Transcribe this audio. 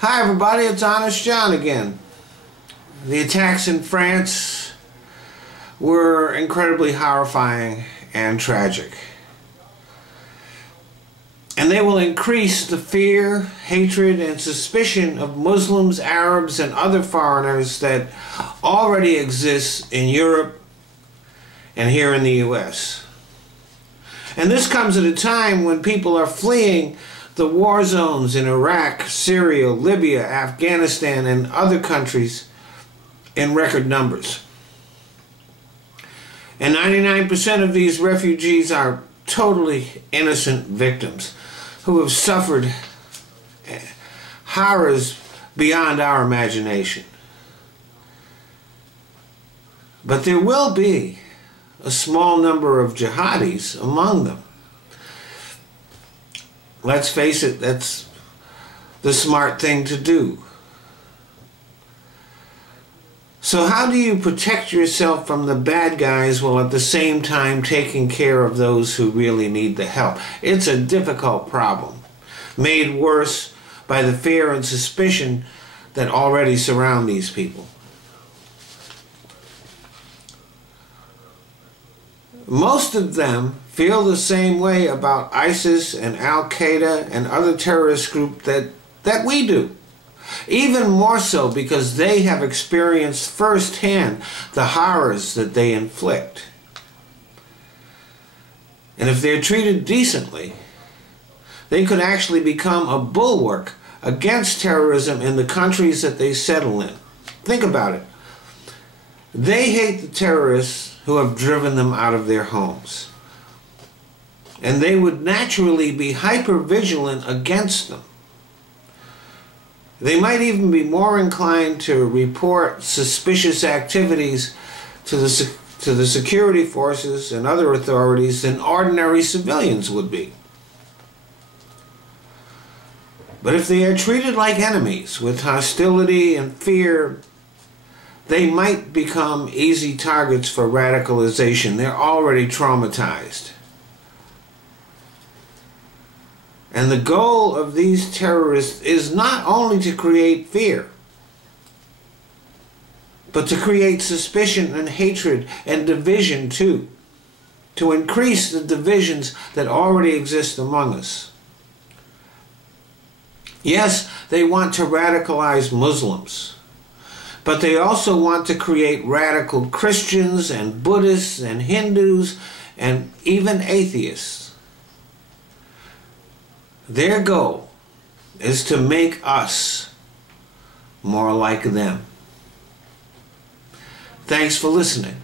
Hi everybody, it's Honest John again. The attacks in France were incredibly horrifying and tragic. And they will increase the fear, hatred, and suspicion of Muslims, Arabs, and other foreigners that already exists in Europe and here in the U.S. And this comes at a time when people are fleeing the war zones in Iraq, Syria, Libya, Afghanistan, and other countries in record numbers. And 99% of these refugees are totally innocent victims who have suffered horrors beyond our imagination. But there will be a small number of jihadis among them. Let's face it, that's the smart thing to do. So how do you protect yourself from the bad guys while at the same time taking care of those who really need the help? It's a difficult problem, made worse by the fear and suspicion that already surround these people. Most of them feel the same way about ISIS and Al-Qaeda and other terrorist groups that we do. Even more so because they have experienced firsthand the horrors that they inflict. And if they're treated decently, they could actually become a bulwark against terrorism in the countries that they settle in. Think about it. They hate the terrorists who have driven them out of their homes. And they would naturally be hyper-vigilant against them. They might even be more inclined to report suspicious activities to the security forces and other authorities than ordinary civilians would be. But if they are treated like enemies with hostility and fear, they might become easy targets for radicalization. They're already traumatized. And the goal of these terrorists is not only to create fear, but to create suspicion and hatred and division too, to increase the divisions that already exist among us. Yes, they want to radicalize Muslims, but they also want to create radical Christians and Buddhists and Hindus and even atheists. Their goal is to make us more like them. Thanks for listening.